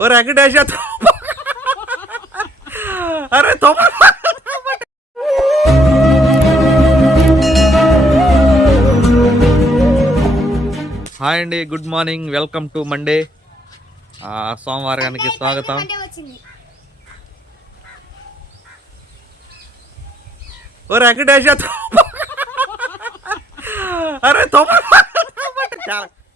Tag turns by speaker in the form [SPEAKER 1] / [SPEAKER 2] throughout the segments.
[SPEAKER 1] ఓ వెంకటేశ అరే తొమ్మ హాయ్ అండి good morning welcome to Monday. సోమవారానికి స్వాగతం. ఓ వెంకటేశ అరే తొమ్మ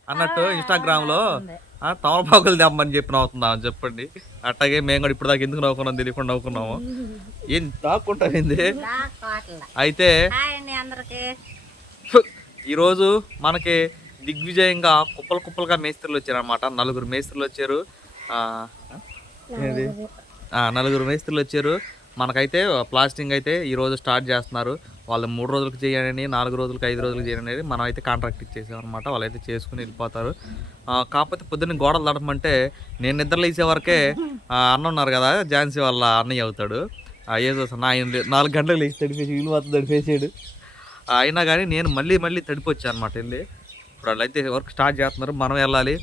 [SPEAKER 1] అన్నట్టు ఇన్స్టాగ్రామ్లో ఆ, తమలపాకులు తెమ్మని చెప్పి నవ్వుతున్నాం చెప్పండి. అట్టాగే మేము కూడా ఇప్పుడు దాకా ఎందుకు నవ్వుకున్నాం తెలియకుండా నవ్వుకున్నాము. ఏం దాక్కుంటారింది అయితే ఈరోజు మనకి దిగ్విజయంగా కుప్పలు కుప్పలుగా మేస్త్రులు వచ్చారనమాట నలుగురు మేస్త్రులు వచ్చారు. నలుగురు. మేస్త్రులు వచ్చారు. మనకైతే ప్లాస్టింగ్ అయితే ఈ రోజు స్టార్ట్ చేస్తున్నారు. వాళ్ళు మూడు రోజులకు చేయాలని నాలుగు రోజులకు ఐదు రోజులకు చేయాలని మనం అయితే కాంట్రాక్ట్ ఇచ్చేసామన్నమాట. వాళ్ళు వాళ్ళైతే చేసుకుని వెళ్ళిపోతారు. కాకపోతే పొద్దున్న గోడలు తడపమంటే నేను నిద్రలు వేసే వరకే ఆ, అన్న ఉన్నారు కదా ఝాన్సీ వాళ్ళ అన్నయ్య అవుతాడు. ఏదో నా నాలుగు గంటలు లేచి తడిపేసి వీళ్ళు మాత్రం తడిపేసాడు. అయినా కానీ నేను మళ్ళీ మళ్ళీ తడిపొచ్చాను అనమాట వెళ్ళి. ఇప్పుడు వాళ్ళు అయితే వర్క్ స్టార్ట్ చేస్తున్నారు మనం వెళ్ళాలి.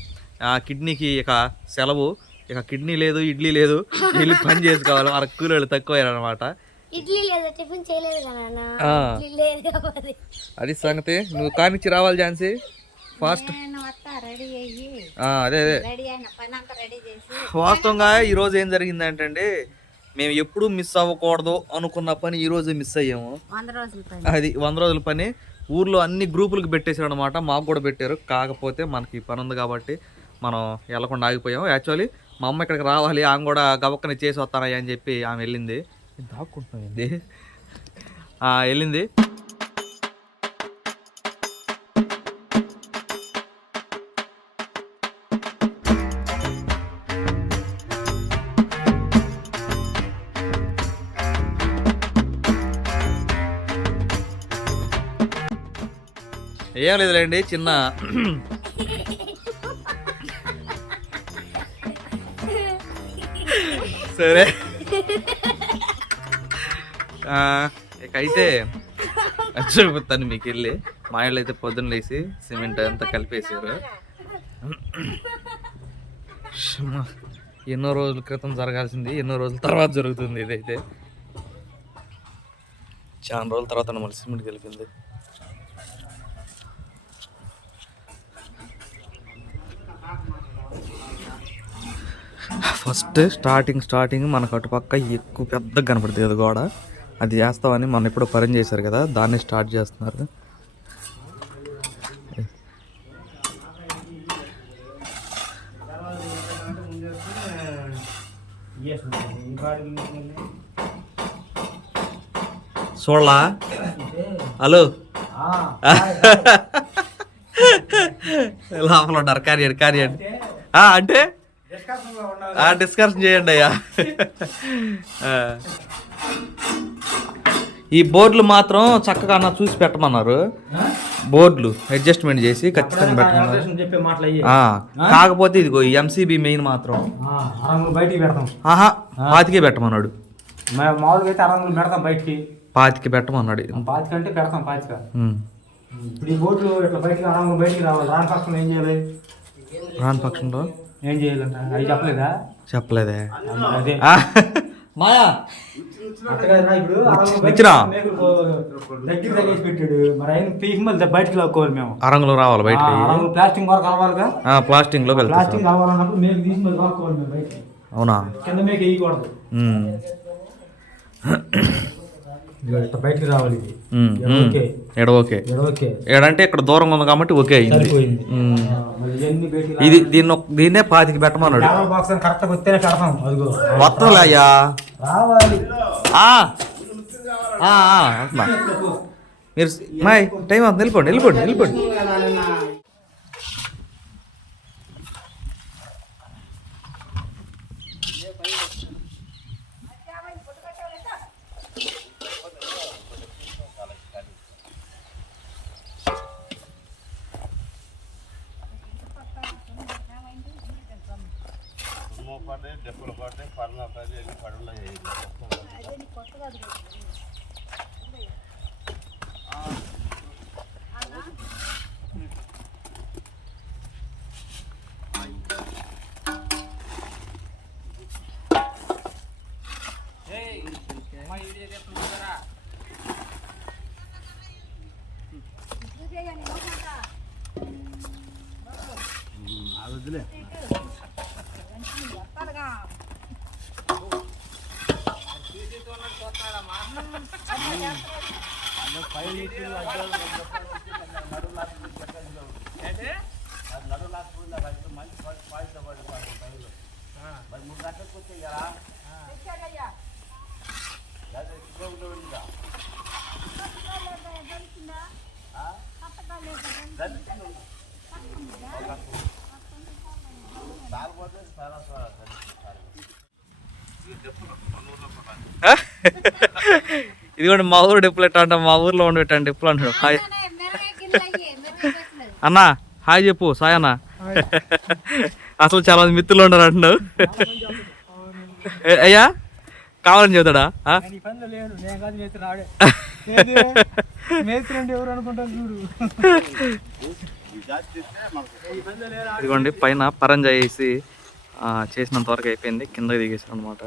[SPEAKER 1] ఆ, కిడ్నీకి ఇక సెలవు. ఇక కిడ్నీ లేదు ఇడ్లీ లేదు. వెళ్ళి పని చేసుకోవాలి మన కూలీలు తక్కువ అనమాట
[SPEAKER 2] ఇడ్లీ లేదు టిఫిన్ చేయలేదు కదా నాన్న. ఆ. ఇడ్లీ
[SPEAKER 1] లేదు కాబట్టి. అది సంగతి. నువ్వు కానిచ్చి రావాలి ఝాన్సీ?
[SPEAKER 2] ఫాస్ట్. నేను వస్తా రెడీ అయ్యి.
[SPEAKER 1] అదే అదే. వాస్తవంగా ఈరోజు ఏం జరిగింది అంటే మేము ఎప్పుడు మిస్ అవ్వకూడదు అనుకున్న పని ఈ రోజు మిస్ అయ్యాము.
[SPEAKER 2] వంద రోజుల పని.
[SPEAKER 1] అది వంద రోజుల పని. ఊర్లో అన్ని గ్రూపులకు పెట్టేశారు అనమాట మాకు కూడా పెట్టారు. కాకపోతే మనకి ఈ పని ఉంది కాబట్టి మనం వెళ్ళకుండా ఆగిపోయాం యాక్చువల్లీ మా అమ్మ ఇక్కడికి రావాలి. ఆమె కూడా గబక్కని చేసి వస్తానయ్యా అని చెప్పి ఆమె వెళ్ళింది. దాక్కుంటుంది వెళ్ళింది. ఏం లేదులేండి చిన్న సరే. అయితే చూపుతాను మీకు వెళ్ళి. మా ఇళ్ళు అయితే పొద్దున్న లేసి సిమెంట్ అంతా కలిపేసారు ఎన్నో రోజుల క్రితం జరగాల్సింది ఎన్నో రోజుల తర్వాత జరుగుతుంది ఇదైతే. చాలా రోజుల తర్వాత మళ్ళీ సిమెంట్ కలిపింది. ఫస్ట్ స్టార్టింగ్ స్టార్టింగ్ మనకు అటుపక్క ఎక్కువ పెద్దగా కనపడుతుంది అది గోడ. అది చేస్తామని మనం ఇప్పుడు పని చేశారు కదా దాన్ని స్టార్ట్ చేస్తున్నారు. చూడలా? హలో? లోపల ఉన్నారు కార్యండి కార్యండి అంటే? డిస్కషన్ చేయండి అయ్యా. ఈ బోర్డులు మాత్రం చక్కగా అన్న చూసి పెట్టమన్నారు. బోర్డులు అడ్జస్ట్మెంట్ చేసి ఖచ్చితంగా పెట్టమన్నారు. కాకపోతే ఇదిగో ఎంసీబీ మెయిన్ మాత్రం. బయటికి పెడతాం. ఆహా పాతికే పెట్టమన్నాడు.
[SPEAKER 3] మామూలుగా అయితే అరంగులు పెడతాం బయటికి.
[SPEAKER 1] పాతికి పెట్టమన్నాడు.
[SPEAKER 3] పాతిక అంటే పెడతాం పాతిక. ఇప్పుడు ఈ బోట్లు ఇట్లా బయటికి అరంగులు బయటికి రావాలి. రాని పక్షంలో ఏం చేయాలి? రాని పక్షంలో? ఏం చేయాలంట? అవి చెప్పలేదా?
[SPEAKER 1] చెప్పలేదే. అదే. మాయా? ఇచ్చినా?
[SPEAKER 3] దగ్గర తగ్గేసి పెట్టాడు. మరి ఆయన పీకి మళ్ళీ బయటికి లాక్కోవాలి మేము. అరంగులు రావాలి అరంగులు ప్లాస్టిక్ వరకు కలవాలిగా
[SPEAKER 1] ఆ, ప్లాస్టింగ్లో వెళ్తా
[SPEAKER 3] ప్లాస్టిక్ కావాలన్నప్పుడు మేము తీసి మళ్ళీ లాక్కోవాలి మేము బయటికి. అవునా? కింద మేక వేయకూడదు. బయటికి రావాలి ఇది.
[SPEAKER 1] ఉమ్, ఎడ ఉమ్. ఓకే ఎడ ఓకే ఎడ ఓకే ఏడంటే ఇక్కడ దూరంగా ఉంది కాబట్టి ఓకే అయింది. సరిపోయింది. ఉమ్. ఆ, మళ్ళీ ఇవన్నీ బయటికి ఇది దీన్ని ఒక- దీన్నే పాతికి డబ్బులు పడతాయి పడన పడి పడవలో అదిలే పెడతాం అదిగో వస్తాలే అయ్యా రావాలి ఆ. ఆ, ఆ, వస్తున్నా. మీరు మాయ్ టైం అవుతుంది వెళ్ళిపోండి వెళ్ళిపోండి వెళ్ళిపోండి ఇది కూడా మా ఊరు డిప్పులు ఎట్లా అంటే మా ఊర్లో ఉండేటండి డిప్పులు అంటాడు హాయ్. అన్నా హాయ్ చెప్పు సాయ్ అన్న. అసలు చాలా మంది మిత్రులు ఉన్నారు అంటున్నావు. అయ్యా కావాలని చెబుతాడా? ఇదిగోండి పైన పరంజా వేసి చేసినంత వరకు అయిపోయింది కిందకి దిగేసాం అనమాట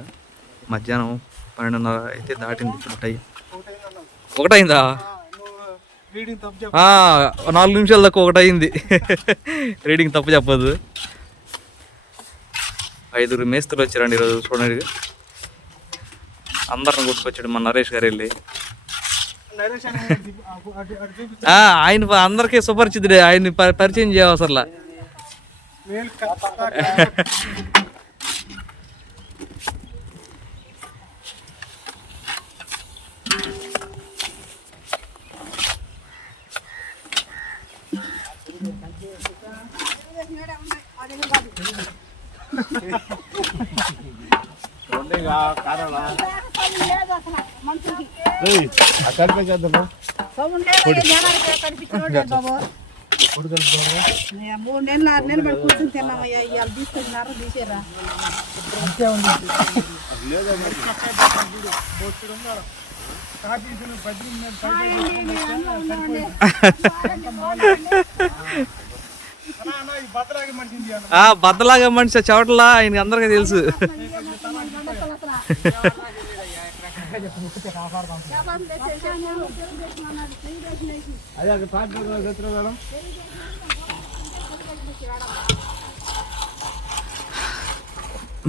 [SPEAKER 1] మధ్యాహ్నం పన్నెండున్నర అయితే దాటింది ఇప్పుడు టైం ఒకటైందా? నాలుగు నిమిషాల దాకా ఒకటైంది. రీడింగ్ తప్పు చెప్పదు. ఐదుగురు మేస్త్రులు వచ్చారండి ఈరోజు చూడండి. అందరిని గుర్తుకొచ్చాడు మన నరేష్ గారు వెళ్ళి. ఆయన అందరికీ సుపరిచితుడే. ఆయన్ని పరిచయం చేయవసరలా మూడు నెలలు ఆరు నెలలు పడి కూర్చొని తిన్నామయ్యా ఇవాళ తీసేరా బద్దలాగా మనిషి చవటలా ఆయనకి అందరికీ తెలుసు.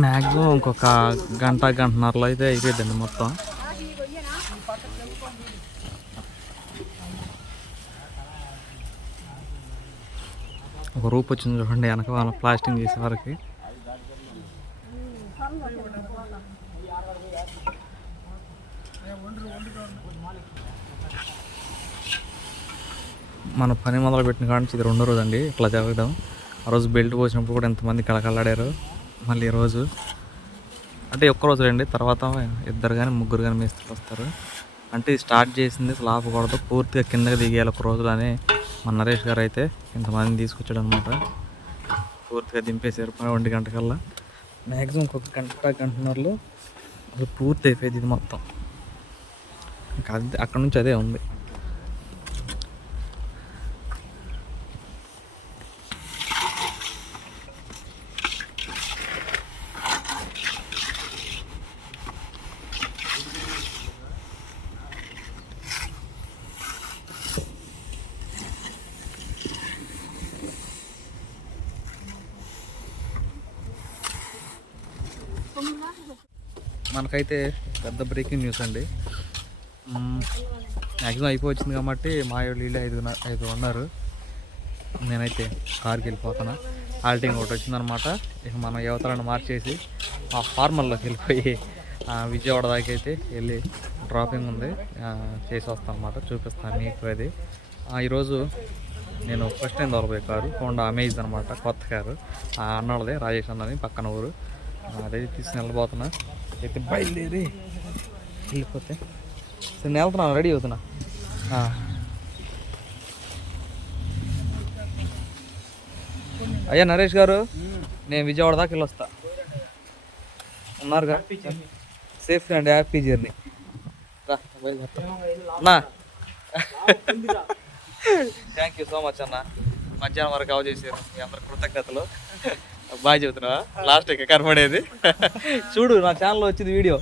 [SPEAKER 1] మ్యాక్సిమం ఇంకొక గంట గంటన్నరలో అయితే అయిపోయిందండి మొత్తం. ఒక రూప్ వచ్చింది చూడండి వెనక వాళ్ళ ప్లాస్టింగ్ చేసే వరకు. మన పని మొదలు పెట్టిన కాడ నుంచి ఇది రెండో రోజు అండి ఇట్లా జరగడం. ఆ రోజు బెల్ట్ పోసినప్పుడు కూడా ఎంతమంది కళకళలాడారు. మళ్ళీ ఈరోజు అంటే ఒక్క రోజు రండి తర్వాత ఇద్దరు కానీ ముగ్గురు కానీ మేస్త్రులు వస్తారు అంటే స్టార్ట్ చేసింది అసలు ఆపకూడదు. పూర్తిగా కిందకి దిగేయాలి ఒక రోజులు అని మన నరేష్ గారు అయితే ఇంతమందిని తీసుకొచ్చాడు అనమాట పూర్తిగా దింపేసారు ప- గంటకల్లా. మ్యాక్సిమం ఒక గంట గంటన్నరలో అసలు పూర్తి అయిపోయింది ఇది మొత్తం. ఇంకా అది అక్కడ నుంచి అదే ఉంది. మనకైతే పెద్ద బ్రేకింగ్ న్యూస్ అండి. మ్యాక్సిమం అయిపోవచ్చింది కాబట్టి మా వీళ్ళు ఐదు ఐదు ఉన్నారు. నేనైతే కార్కి వెళ్ళిపోతున్నా. ఆల్టింగ్ ఒకటి వచ్చిందనమాట ఇక మనం యువతలను మార్చేసి ఆ ఫార్మల్లోకి వెళ్ళిపోయి విజయవాడ దాకా అయితే వెళ్ళి డ్రాపింగ్ ఉంది. చేసి వస్తాను అనమాట చూపిస్తాను మీకు అది. ఆ, ఈరోజు నేను ఫస్ట్ టైం దొరకబోయే కారు హోండా అమేజ్ అనమాట కొత్త కారు. ఆ అన్నోళ్ళది రాజేష్ అన్నది పక్కన ఊరు. ఆ, అదే తీసుకుని వెళ్ళిపోతున్నా అయితే బయలుదేరి వెళ్ళిపోతే. సరే నేను వెళ్తున్నా రెడీ అవుతున్నా. అయ్యా నరేష్ గారు నేను విజయవాడ దాకా వెళ్ళొస్తా. ఉన్నారుగా? సేఫ్ అండి హ్యాపీ జర్నీ. రా బయలుదేరుతా. అన్నా. థ్యాంక్ యూ సో మచ్ అన్న. మధ్యాహ్నం వరకు అవ చేశారు. మీ అందరి కృతజ్ఞతలు. బాగా చెబుతున్నావా? లాస్ట్ ఇక కనబడేది చూడు నా ఛానల్లో వచ్చింది వీడియో.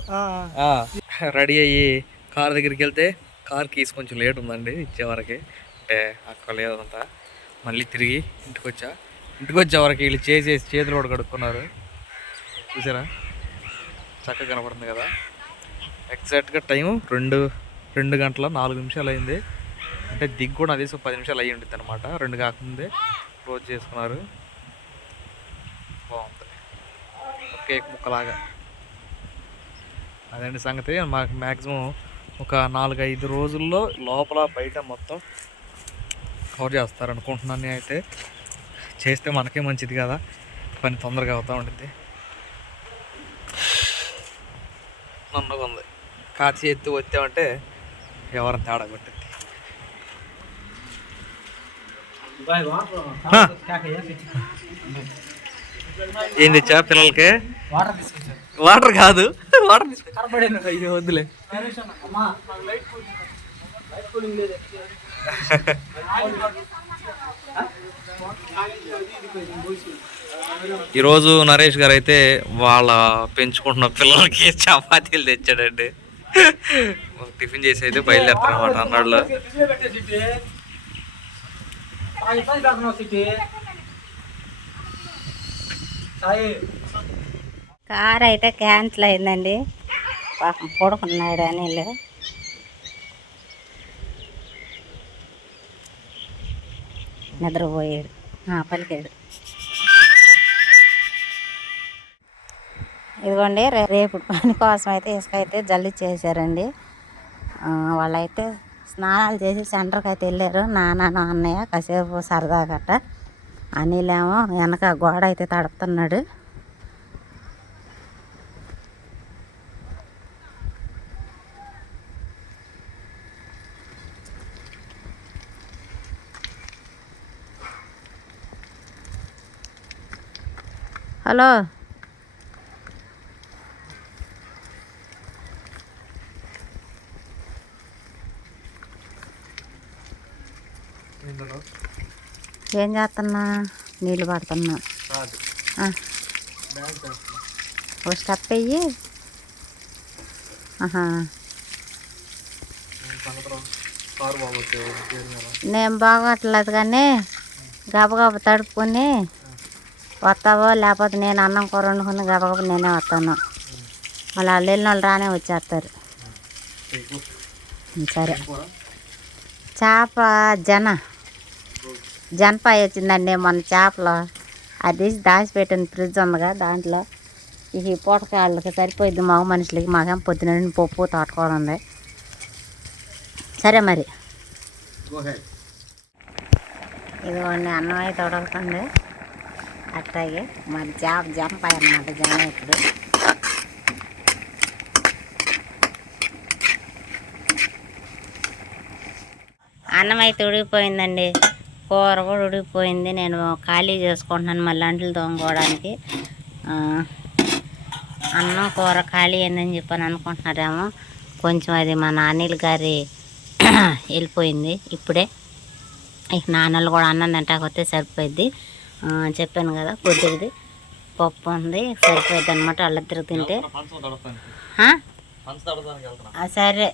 [SPEAKER 1] రెడీ అయ్యి కార్ దగ్గరికి వెళ్తే కార్ కీస్ కొంచెం లేట్ ఉందండి ఇచ్చేవరకు అంటే అక్కడ లేదంతా మళ్ళీ తిరిగి ఇంటికి వచ్చా. ఇంటికి వచ్చేవరకు వీళ్ళు చేసేసి చేతులు కూడా కడుక్కున్నారు. చూసారా? చక్కగా కనపడుతుంది కదా. ఎగ్జాక్ట్గా టైం రెండు రెండు గంటల నాలుగు నిమిషాలు అయింది. అంటే దిగ్గు కూడా అదే పది నిమిషాలు అయ్యి ఉంటుంది అనమాట రెండు కాకముందే క్లోజ్ చేసుకున్నారు. బాగుంది. కేక్ ముక్కలాగా. అదండి సంగతి. మాకు మ్యాక్సిమం ఒక నాలుగు ఐదు రోజుల్లో లోపల బయట మొత్తం కవర్ చేస్తారు అనుకుంటున్నాను నేను అయితే చేస్తే మనకే మంచిది కదా. పని తొందరగా అవుతూ ఉంటుంది నన్నుగా ఉంది. కాచి ఎత్తి వచ్చామంటే ఎవరిని తేడా కొట్టింది ఏం తెచ్చా పిల్లలకి? వాటర్ కాదు. వాటర్ తీసుకో వద్దులే. ఈరోజు నరేష్ గారు అయితే వాళ్ళ పెంచుకుంటున్న పిల్లలకి చపాతీలు తెచ్చాడండి. టిఫిన్ చేసి అయితే బయలుదేరుతారన్నమాట అన్నాడులో. సాయి
[SPEAKER 2] కార్ అయితే క్యాన్సిల్ అయిందండి. పాపం పడుకున్నాడు అనిల్. నిద్రపోయాడు. ఆ, పలికాడు. ఇదిగోండి రే- రేపు పని కోసం అయితే ఇసుక అయితే జల్లి చేశారండి. వాళ్ళైతే స్నానాలు చేసి సెంటర్కి అయితే వెళ్ళారు. నాన్న అన్నయ్య కాసేపు సరదా గట్ట అనిలేమో వెనక గోడ అయితే తడుపుతున్నాడు. హలో ఏం చేస్తున్నా నీళ్ళు పడుతున్నా. ఓ స్టెప్ అయ్యి ఆహా. నేను బాగోట్లేదు కానీ గబగబ తడుపుకొని వస్తావో లేకపోతే నేను అన్నం కూర వండుకుని గబగబ నేనే వస్తాను. మళ్ళీ వాళ్ళు వెళ్ళిన వాళ్ళు రానే వచ్చేస్తారు. సరే. చేప జన. జనపాయ వచ్చిందండి మన చేపలు. అది దాచిపెట్టిన ఫ్రిడ్జ్ ఉందిగా దాంట్లో. ఈ పూటకాళ్ళకి సరిపోయింది మగ మనుషులకి. మాకేం పొద్దున పప్పు తోటకూర ఉంది. సరే మరి. ఇదిగోండి అన్నం అయితే ఉడకుతుంది. అట్లాగే మరి చేప జంపాయి అన్నమాట జనం ఇప్పుడు అన్నం అయితే ఉడికిపోయిందండి. కూర కూడా ఉడికిపోయింది. నేను ఖాళీ చేసుకుంటున్నాను మళ్ళీ అంట్లు తోముకోవడానికి. అన్నం కూర ఖాళీ అయిందని చెప్పని అనుకుంటున్నారేమో. కొంచెం అది మా నాన్నీలు గారి వెళ్ళిపోయింది ఇప్పుడే. ఇక నాన్నలు కూడా అన్నం తింటాకొస్తే సరిపోద్ది ఆ, చెప్పాను కదా పొద్దుది పప్పు ఉంది సరిపోద్ది అనమాట వాళ్ళిద్దరు తింటే. సరే.